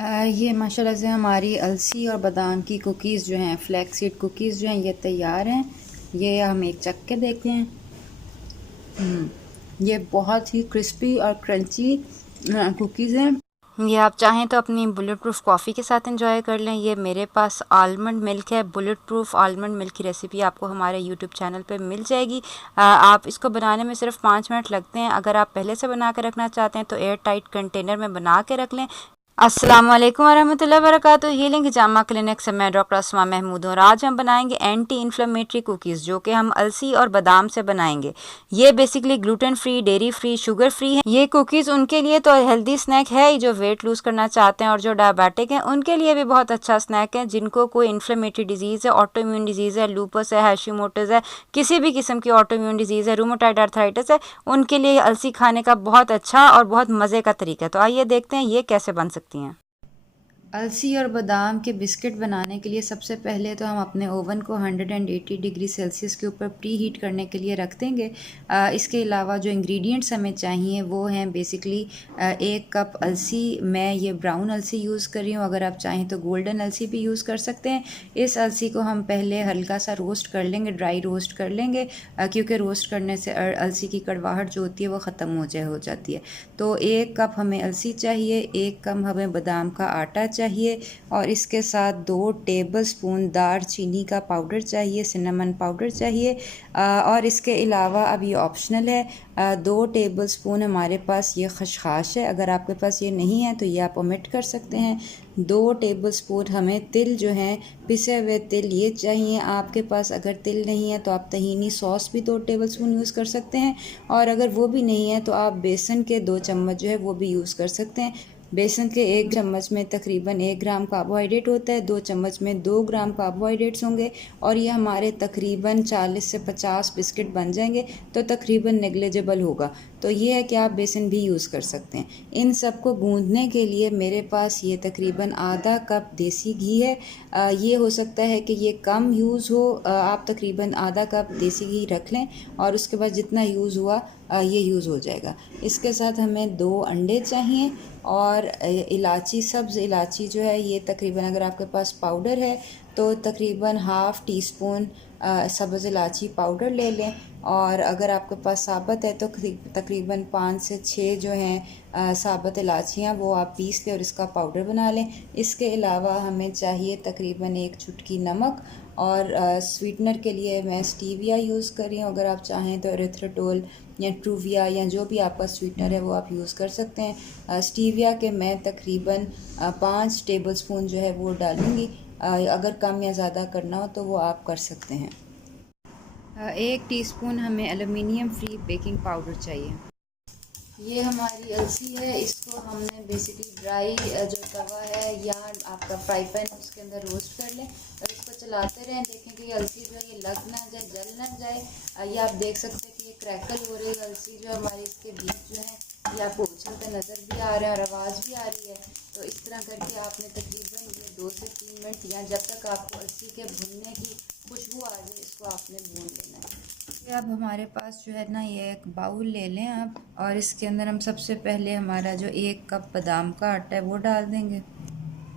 ये माशाल्लाह से हमारी अलसी और बादाम की कुकीज़ जो हैं, फ्लैक्स सीड कुकीज़ जो हैं, ये तैयार हैं। ये हम एक चख के देखते हैं। ये बहुत ही क्रिस्पी और क्रंची कुकीज़ हैं। ये आप चाहें तो अपनी बुलेट प्रूफ कॉफ़ी के साथ एंजॉय कर लें। ये मेरे पास आलमंड मिल्क है, बुलेट प्रूफ आलमंड मिल्क की रेसिपी आपको हमारे यूट्यूब चैनल पे मिल जाएगी। आप इसको बनाने में सिर्फ 5 मिनट लगते हैं। अगर आप पहले से बना के रखना चाहते हैं तो एयर टाइट कंटेनर में बना के रख लें। अस्सलामुअलैकुम वरहमतुल्लाहि वबरकातुहू। हीलिंग जामा क्लिनिक से मैं डॉक्टर अस्मा महमूद हूँ और आज हम बनाएंगे एंटी इन्फ्लेमेटरी कुकीज़, जो कि हम अलसी और बादाम से बनाएंगे। ये basically gluten free, dairy free, sugar free है। ये कुकीज़ उनके लिए तो हेल्दी स्नैक है जो वेट लूज़ करना चाहते हैं, और जो डायबिटिक हैं उनके लिए भी बहुत अच्छा स्नैक है। जिनको कोई इन्फ्लेमेटरी डिजीज़ है, ऑटो इम्यून डिजीज़ है, लूपस है, हैशीमोटोस है, किसी भी किस्म की ऑटो इम्यून डिजीज़ है, रूमेटॉइड आर्थराइटिस है, उनके लिए अलसी खाने का बहुत अच्छा और बहुत मज़े का तरीका है। तो आइए देखते हैं ये कैसे बन सकती हैं। अलसी और बादाम के बिस्किट बनाने के लिए सबसे पहले तो हम अपने ओवन को 180 डिग्री सेल्सियस के ऊपर प्री हीट करने के लिए रख देंगे। इसके अलावा जो इंग्रेडिएंट्स हमें चाहिए वो हैं बेसिकली 1 कप अलसी। मैं ये ब्राउन अलसी यूज़ कर रही हूँ, अगर आप चाहें तो गोल्डन अलसी भी यूज़ कर सकते हैं। इस अलसी को हम पहले हल्का सा रोस्ट कर लेंगे, ड्राई रोस्ट कर लेंगे, क्योंकि रोस्ट करने से अलसी की कड़वाहट जो होती है वो ख़त्म हो जाती है। तो 1 कप हमें अलसी चाहिए, 1 कप हमें बादाम का आटा चाहिए, और इसके साथ 2 टेबलस्पून दालचीनी का पाउडर चाहिए, सिनेमन पाउडर चाहिए। और इसके अलावा अब ये ऑप्शनल है, 2 टेबलस्पून हमारे पास ये खसखस है। अगर आपके पास ये नहीं है तो ये आप ओमिट कर सकते हैं। 2 टेबलस्पून हमें तिल जो हैं, पिसे हुए तिल, ये चाहिए। आपके पास अगर तिल नहीं है तो आप तहीनी सॉस भी 2 टेबलस्पून यूज़ कर सकते हैं, और अगर वो भी नहीं है तो आप बेसन के 2 चम्मच जो है वो भी यूज़ कर सकते हैं। बेसन के 1 चम्मच में तकरीबन 1 ग्राम कार्बोहाइड्रेट होता है, 2 चम्मच में 2 ग्राम कार्बोहाइड्रेट्स होंगे, और ये हमारे तकरीबन 40 से 50 बिस्किट बन जाएंगे, तो तकरीबन नेग्लिजिबल होगा। तो ये है कि आप बेसन भी यूज़ कर सकते हैं। इन सबको गूंदने के लिए मेरे पास ये तकरीबन आधा कप देसी घी है। ये हो सकता है कि ये कम यूज़ हो, आप तकरीबन आधा कप देसी घी रख लें, और उसके बाद जितना यूज़ हुआ ये यूज़ हो जाएगा। इसके साथ हमें 2 अंडे चाहिए, और इलायची, सब्ज़ इलायची जो है ये तकरीबन, अगर आपके पास पाउडर है तो तकरीबन हाफ़ टी स्पून सब्ज़ इलायची पाउडर ले लें, और अगर आपके पास साबुत है तो तकरीबन 5 से 6 जो हैं साबुत इलायचियाँ वो आप पीस लें और इसका पाउडर बना लें। इसके अलावा हमें चाहिए तकरीबन 1 चुटकी नमक, और स्वीटनर के लिए मैं स्टीविया यूज़ कर रही हूँ। अगर आप चाहें तो एरिथ्रिटोल या ट्रूविया या जो भी आपका स्वीटनर है वो आप यूज़ कर सकते हैं। स्टीविया के मैं तकरीबन 5 टेबलस्पून जो है वो डालूँगी। अगर कम या ज़्यादा करना हो तो वो आप कर सकते हैं। 1 टीस्पून हमें एलुमिनियम फ्री बेकिंग पाउडर चाहिए। ये हमारी अलसी है, इसको हमने बेसिकली ड्राई जो तवा है या आपका फ्राई पैन है उसके अंदर रोस्ट कर लें, और इसको चलाते रहें। देखें कि अलसी जो है ये लग ना जाए, जल ना जाए। ये आप देख सकते हैं कि ये क्रैकल हो रही है अलसी जो हमारी, इसके बीच जो है ये आपको उछलते नज़र भी आ रहा है और आवाज़ भी आ रही है। तो इस तरह करके आपने तकरीबन ये 2 से 3 मिनट, या जब तक आपको अलसी के भुनने की खुशबू आ जाए, इसको आपने भून लेना है। अब हमारे पास जो है ना, ये एक बाउल ले लें आप, और इसके अंदर हम सबसे पहले हमारा जो 1 कप बादाम का आटा है वो डाल देंगे।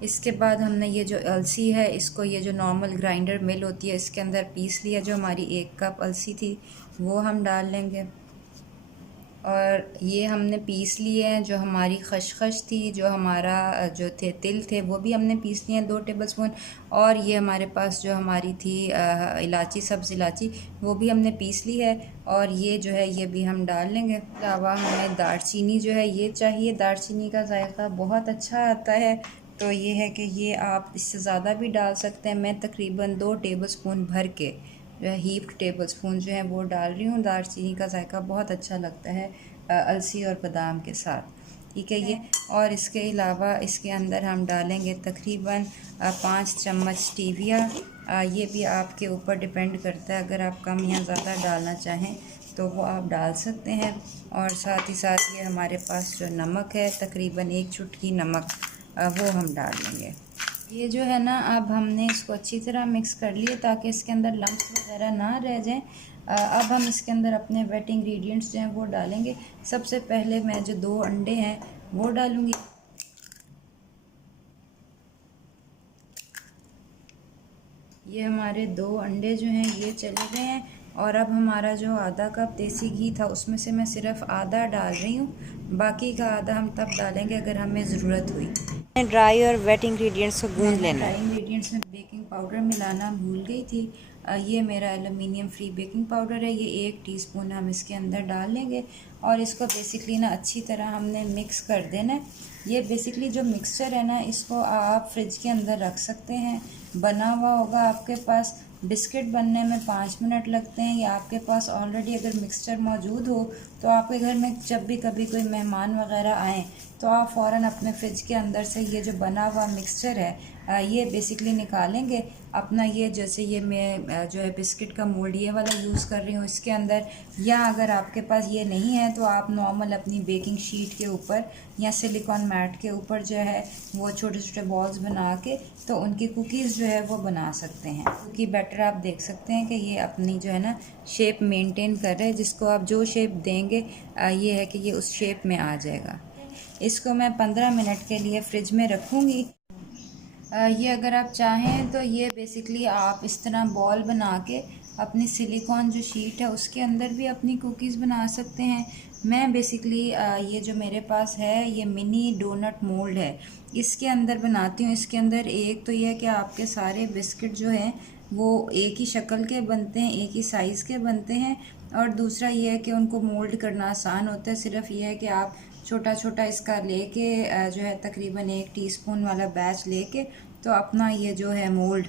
इसके बाद हमने ये जो अलसी है इसको, ये जो नॉर्मल ग्राइंडर मिल होती है, इसके अंदर पीस लिया। जो हमारी 1 कप अलसी थी वो हम डाल लेंगे, और ये हमने पीस लिए हैं। जो हमारी खसखस थी, जो हमारा जो थे तिल थे, वो भी हमने पीस लिए हैं 2 टेबलस्पून, और ये हमारे पास जो हमारी थी इलायची, सब्ज़ इलायची, वो भी हमने पीस ली है, और ये जो है ये भी हम डाल लेंगे। अलावा हमें दालचीनी जो है ये चाहिए। दालचीनी का जायका बहुत अच्छा आता है, तो ये है कि ये आप इससे ज़्यादा भी डाल सकते हैं। मैं तकरीबन 2 टेबलस्पून भर के जो है हीप्ड टेबलस्पून जो है वो डाल रही हूँ। दालचीनी का जायका बहुत अच्छा लगता है अलसी और बादाम के साथ, ठीक है ये। और इसके अलावा इसके अंदर हम डालेंगे तकरीबन 5 चम्मच स्टीविया। ये भी आपके ऊपर डिपेंड करता है, अगर आप कम या ज़्यादा डालना चाहें तो वो आप डाल सकते हैं। और साथ ही साथ ये हमारे पास जो नमक है, तकरीबन 1 चुटकी नमक वो हम डाल लेंगे। ये जो है ना, अब हमने इसको अच्छी तरह मिक्स कर लिए ताकि इसके अंदर लम्स वगैरह ना रह जाएं। अब हम इसके अंदर अपने वेट इंग्रेडिएंट्स जो हैं वो डालेंगे। सबसे पहले मैं जो 2 अंडे हैं वो डालूँगी। ये हमारे 2 अंडे जो हैं ये चले गए हैं और अब हमारा जो आधा कप देसी घी था उसमें से मैं सिर्फ आधा डाल रही हूँ, बाकी का आधा हम तब डालेंगे अगर हमें ज़रूरत हुई। ड्राई और वेट इंग्रेडिएंट्स को गूंद लेना। ड्राई इंग्रेडिएंट्स में बेकिंग पाउडर मिलाना भूल गई थी। ये मेरा एलुमिनियम फ्री बेकिंग पाउडर है, ये 1 टीस्पून हम इसके अंदर डाल लेंगे और इसको बेसिकली ना अच्छी तरह हमने मिक्स कर देना है। ये बेसिकली जो मिक्सचर है ना, इसको आप फ्रिज के अंदर रख सकते हैं, बना हुआ होगा आपके पास। बिस्किट बनने में 5 मिनट लगते हैं, या आपके पास ऑलरेडी अगर मिक्सचर मौजूद हो तो आपके घर में जब भी कभी कोई मेहमान वगैरह आएँ तो आप फ़ौरन अपने फ्रिज के अंदर से ये जो बना हुआ मिक्सचर है ये बेसिकली निकालेंगे अपना। ये जैसे ये मैं जो है बिस्किट का मोल्ड ये वाला यूज़ कर रही हूँ इसके अंदर, या अगर आपके पास ये नहीं है तो आप नॉर्मल अपनी बेकिंग शीट के ऊपर या सिलिकॉन मैट के ऊपर जो है वो छोटे छोटे बॉल्स बना के तो उनकी कुकीज़ जो है वो बना सकते हैं। कुकी बैटर आप देख सकते हैं कि ये अपनी जो है ना शेप मेंटेन कर रहे हैं, जिसको आप जो शेप देंगे ये है कि ये उस शेप में आ जाएगा। इसको मैं 15 मिनट के लिए फ्रिज में रखूँगी। ये अगर आप चाहें तो ये बेसिकली आप इस तरह बॉल बना के अपनी सिलिकॉन जो शीट है उसके अंदर भी अपनी कुकीज़ बना सकते हैं। मैं बेसिकली ये जो मेरे पास है ये मिनी डोनट मोल्ड है, इसके अंदर बनाती हूँ। इसके अंदर एक तो ये है कि आपके सारे बिस्किट जो हैं वो एक ही शक्ल के बनते हैं, एक ही साइज़ के बनते हैं, और दूसरा ये है कि उनको मोल्ड करना आसान होता है। सिर्फ ये है कि आप छोटा छोटा इसका लेके जो है तकरीबन 1 टीस्पून वाला बैच लेके तो अपना ये जो है मोल्ड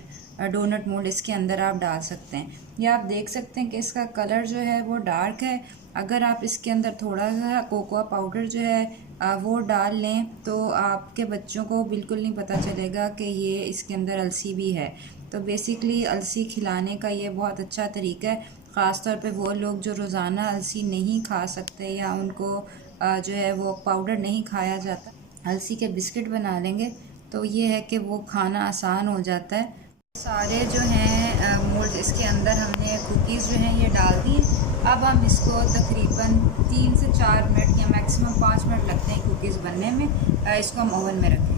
डोनट मोल्ड इसके अंदर आप डाल सकते हैं। ये आप देख सकते हैं कि इसका कलर जो है वो डार्क है। अगर आप इसके अंदर थोड़ा सा कोकोआ पाउडर जो है वो डाल लें तो आपके बच्चों को बिल्कुल नहीं पता चलेगा कि ये इसके अंदर अलसी भी है। तो बेसिकली अलसी खिलाने का ये बहुत अच्छा तरीका है, ख़ास तौर पे वो लोग जो रोज़ाना अलसी नहीं खा सकते या उनको जो है वो पाउडर नहीं खाया जाता। अलसी के बिस्किट बना लेंगे तो ये है कि वो खाना आसान हो जाता है। सारे जो हैं मोल्ड इसके अंदर हमने कुकीज़ जो हैं ये डाल दी। अब हम इसको तकरीबन 3 से 4 मिनट या मैक्सिमम 5 मिनट लगते हैं कुकीज़ बनने में, इसको हम ओवन में रखें।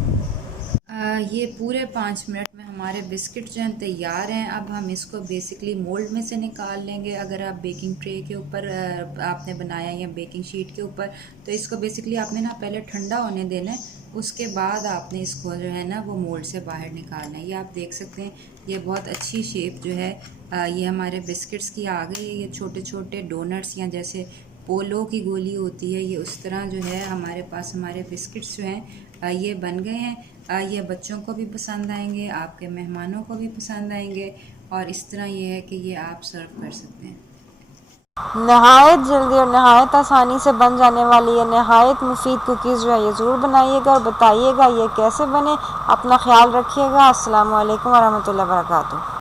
ये पूरे 5 मिनट में हमारे बिस्किट जो हैं तैयार हैं। अब हम इसको बेसिकली मोल्ड में से निकाल लेंगे। अगर आप बेकिंग ट्रे के ऊपर आपने बनाया या बेकिंग शीट के ऊपर, तो इसको बेसिकली आपने ना पहले ठंडा होने देना है, उसके बाद आपने इसको जो है ना वो मोल्ड से बाहर निकालना है। ये आप देख सकते हैं ये बहुत अच्छी शेप जो है ये हमारे बिस्किट्स की आ गई है। ये छोटे छोटे डोनट्स या जैसे पोलो की गोली होती है, ये उस तरह जो है हमारे पास हमारे बिस्किट्स जो हैं ये बन गए हैं। ये बच्चों को भी पसंद आएंगे, आपके मेहमानों को भी पसंद आएंगे, और इस तरह ये है कि ये आप सर्व कर सकते हैं। नहायत जल्दी और नहायत आसानी से बन जाने वाली ये नहायत मुफीद कुकीज़ जो है ये ज़रूर बनाइएगा और बताइएगा ये कैसे बने। अपना ख्याल रखिएगा। अस्सलाम वालेकुम वरहमतुल्लाहि वबरकातुहू।